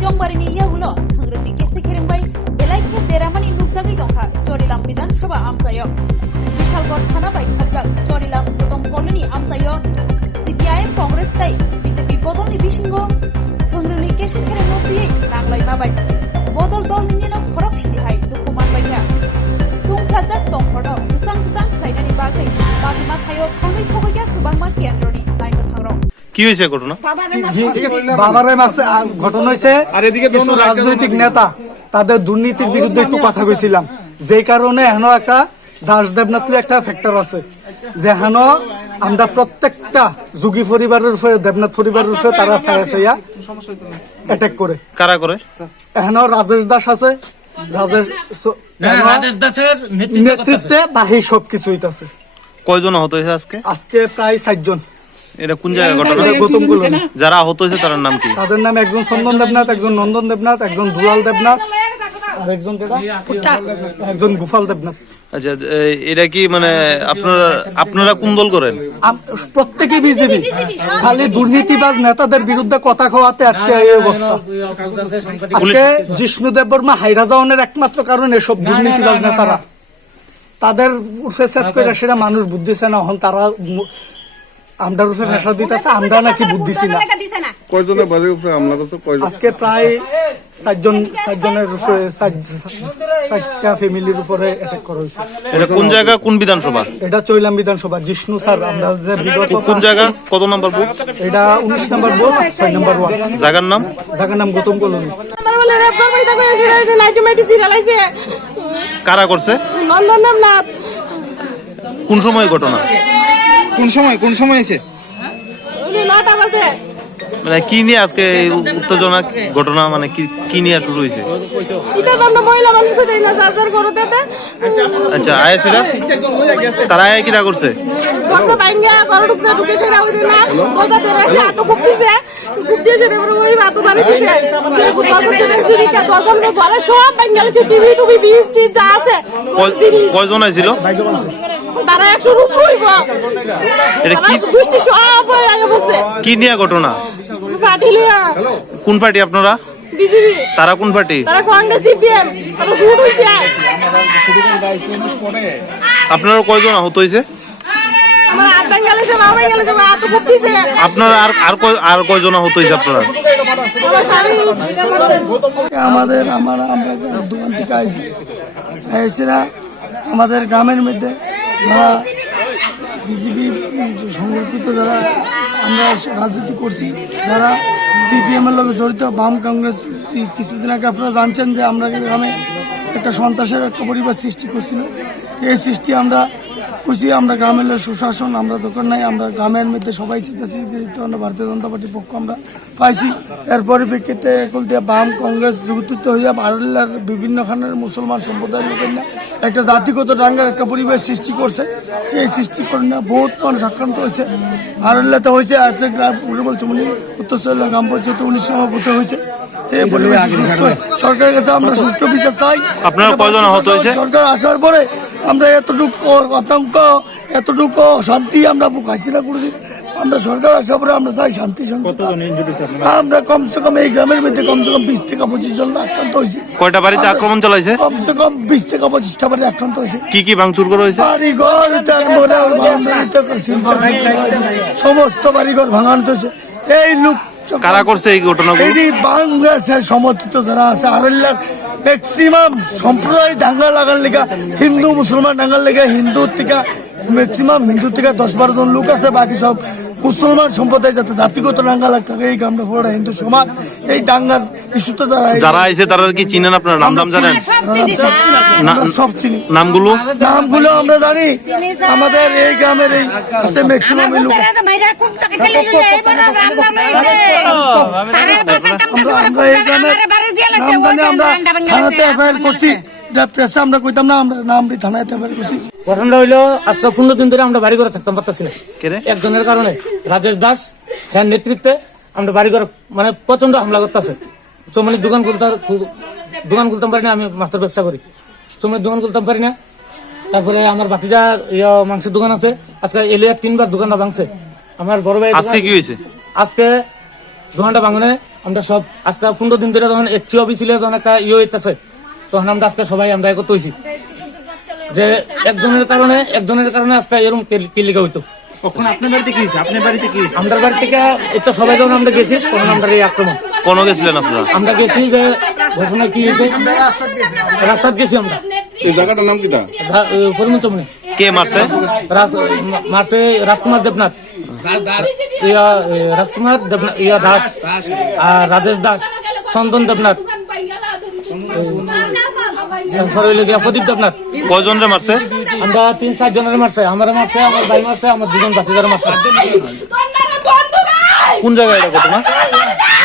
Jongbarini Yahulo, Tungrani Kesekirimbai, Belaki Deramani Luxagi Donka, Jorilam Bidan Shaba Amsayo, Vishalgor Hanabai Kajal, Jorilam Potom Colony Amsayo, CPIM Congress Day, BJP Bodoni Bishingo, Tungrani Kesekirimoti, Nanglai Babai, Bodol Dolnino Korokshi Hai, Dukuman Baya, Tung Plazak Donkodo, Sang Plainani Bagai, Bagima Tayo, Kongi Sogoya, Kubama Kiandroni, Naikataro. কি হয়েছে ঘটনা? বাবারে মাসে ঘটনা হয়েছে কিছু রাজনৈতিক নেতা তাদের দুর্নীতির বিরুদ্ধে একটু কথা কইছিলাম, যে কারণে এখন একটা দাস দেবনাথলি একটা ফ্যাক্টর আছে যে এখন আমরা প্রত্যেকটা যোগী পরিবারের উপরে দেবনাথ পরিবারের উপরে তারা ছায়া অ্যাটাক করে। কারা করে? এখন রাজেশ দাস আছে, রাজেশ দাসের নেতৃত্বে বাহি সবকিছু হইতাছে। কয়জন আহত হয়েছে আজকে? আজকে প্রায় 4 জন। এটা কোন জায়গায় ঘটনা? গৌতম কলোনি। যারা আহত হয়েছে তার নাম কি? তাদের নাম একজন চন্দন দেবনাথ, একজন নন্দন দেবনাথ, একজন দুলাল দেবনাথ, আর একজন গোপাল দেবনাথ। আচ্ছা, এটা কি মানে আপনারা কোন দল করেন? প্রত্যেকে বিজেপি, খালি দুর্নীতিবাজ নেতাদের বিরুদ্ধে কথা খাওয়াতে আজকে এই অবস্থা। আজকে জিষ্ণু দেববর্মা হাইরা যাওয়ার একমাত্র কারণ এসব দুর্নীতিবাজ নেতারা তাদের উঠে সেট করে সেটা মানুষ বুঝতেছে না। এখন তারা আমরা রূপে ভাষা দিতেছে, আমরা নাকি বুদ্ধিছি না। কয়জনের বাড়ির উপরে হামলা করছে? আজকে প্রায় 4জনের উপরে 4টা ফ্যামিলির উপরে অ্যাটাক করা হয়েছে। এটা কোন জায়গা, কোন বিধানসভা? এটা চৈলাম বিধানসভা। জিষ্ণু স্যার আমরা যে বিগত কোন জায়গা, কত নম্বর বুথ? এটা 19 নম্বর বুথ, 6 নম্বর ওয়ার্ড। জায়গার নাম গৌতম কলোনি। কারা করছে? নন্দন দেবনাথ। কোন সময় ঘটনা? কোন সময় এসে? 9টা বাজে। মানে কি নিয়ে আজকে এই উত্তেজনা ঘটনা, মানে কি নিয়ে শুরু হয়েছে? এটা তো আমরা মহিলা মানুষ কই না সার্জার করে দিতে। আচ্ছা, আয়েশরা তারা কি দা করছে? দরজা ভাঙা ঘরে ঢুকে সেটা হইছে না। দরজা ধরে আছে, এত খুব দিছে। খুব দিয়ে সেটা ওই এত বাড়ি দিছে। সেটা খুব দরজা ধরে দিছে। দরজা আমরা ঘরে সব ভাঙা গেছে, টিভি টুবি 20টি যা আছে। কয়জন আইছিল? তারা 100 রূপ হইব। এটা কি গোষ্ঠী সব আগে বসে। কি নিয়ে ঘটনা? পার্টি লিয়া। কোন পার্টি আপনারা? বিজেপি। তারা কোন পার্টি? তারা কংগ্রেস সিপিএম। তারা শুরু হইছে। আপনারা কয়জন আহত হয়েছে? আমার হাত ভাঙা গেছে, মা ভাঙা গেছে, এত খুব দিছে। আপনারা আর কয়জন আহত হয়েছে আপনারা? আমরা দোকান থেকে আইসি, এসেরা আমাদের গ্রামের মধ্যে যারা বিজেপি সংরক্ষিত যারা আমরা রাজনীতি করছি, যারা সিপিএম এর লোক জড়িত, বাম কংগ্রেস, কিছুদিন আগে আপনারা জানছেন যে আমরা গ্রামে একটা সন্ত্রাসের একটা পরিবেশ সৃষ্টি করছিল। এই সৃষ্টি আমরা খুশি, আমরা গ্রামের সুশাসন আমরা দোকান নাই, আমরা গ্রামের মধ্যে সবাই চেতেছি, যেহেতু আমরা ভারতীয় জনতা পার্টির পক্ষ আমরা পাইছি। এর পরিপ্রেক্ষিতে এখন দিয়ে বাম কংগ্রেস যুক্ত হইয়া বারুল্লার বিভিন্ন খানের মুসলমান সম্প্রদায়ের লোকের না একটা জাতিগত দাঙ্গার একটা পরিবেশ সৃষ্টি করছে। এই সৃষ্টি করে না বহুত মানুষ আক্রান্ত হয়েছে। বারুল্লাতে হয়েছে, আছে চমনি উত্তর সৈল্য গ্রাম পঞ্চায়েত 19 নম্বর বুথে হয়েছে। এই পরিবেশ সরকারের কাছে আমরা সুষ্ঠু বিচার চাই। আপনারা কয়জন আহত হয়েছে? সরকার আসার পরে আমরা এতটুকু আতঙ্ক, এতটুকু শান্তি আমরা বুকাইছি না কোনোদিন। আমরা সরকার আসার পরে আমরা চাই শান্তি। আমরা কমসে কম এই গ্রামের মধ্যে কমসে কম 20 থেকে 25 জন আক্রান্ত হয়েছে। কয়টা বাড়িতে আক্রমণ চালাইছে? কমসে কম 20 থেকে 25টা বাড়ি আক্রান্ত হয়েছে। কি ভাঙচুর করা হয়েছে? বাড়িঘর, সমস্ত বাড়িঘর ভাঙানো হয়েছে। এই লোক কারা করছে এই ঘটনা? বাংলাদেশের সমর্থিত যারা আছে, আরল্লার ম্যাক্সিমাম সম্প্রদায় দাঙ্গা লাগার লেগা, হিন্দু মুসলমান দাঙ্গার লেগা, হিন্দুর থেকে ম্যাক্সিমাম 10-12 জন লোক আছে, বাকি সব মুসলমান সম্প্রদায় যাতে জাতিগত দাঙ্গা লাগতে থাকে। এই গ্রামটা পুরোটা হিন্দু সমাজ এই দাঙ্গার ইস্যুতে যারা আইছে তারা কি চিনেন? আপনারা নাম জানেন? সব চিনি। নামগুলো আমরা জানি। আমাদের এই গ্রামের এই আছে ম্যাক্সিমাম লোক। থানাতে এফআইআর করছি, প্রেসে আমরা কইতাম না, আমরা নাম থানায় এফআইআর করছি। ঘটনাটা হইলো আজকে 15 দিন ধরে আমরা বাড়ি ঘরে থাকতাম পারতেছি না একজনের কারণে। রাজেশ দাস হ্যাঁ নেতৃত্বে আমরা বাড়ি ঘরে মানে প্রচন্ড হামলা করতেছে। চৌমনির দোকান খুলতাম পারি না, আমি মাছের ব্যবসা করি, চৌমনির দোকান খুলতাম পারি না। তারপরে আমার ভাতিজার মাংসের দোকান আছে, আজকে এলিয়ার 3বার দোকানটা ভাঙছে। আমার বড় ভাই আজকে কি হয়েছে? আজকে দোকানটা ভাঙনে আমরা সব আজকে 15 দিন ধরে যখন এসছি অফিসে যখন একটা হইতেছে তখন আমরা আজকে সবাই আমরা একত্র হইছি যে একজনের কারণে আজকে এরকম কিলিকা হইতো। কখন আপনার বাড়িতে কি হয়েছে? আপনার বাড়িতে কি হয়েছে? আমরা বাড়ি থেকে এটা সবাই যখন আমরা গেছি তখন আমরা এই আক্রমণ কোনো গেছিলেন আপনারা? আমরা গেছি যে ঘটনা কি হয়েছে রাস্তায় গেছি আমরা এই জায়গাটার নাম কিটা? পরিমল চমনি কে মারছে? মারছে রাজকুমার দেবনাথ রাজকুমার দেবনাথ দাস আর রাজেশ দাস, চন্দন দেবনাথ, এরপর হইলে গিয়া প্রদীপ দেবনাথ। কয়জনরে মারছে? আমরা 3-4 জনের মারছে, আমার মারছে, আমার ভাই মারছে, আমার দুজন বাচ্চাদের মারছে। কোন জায়গায় এটা ঘটনা?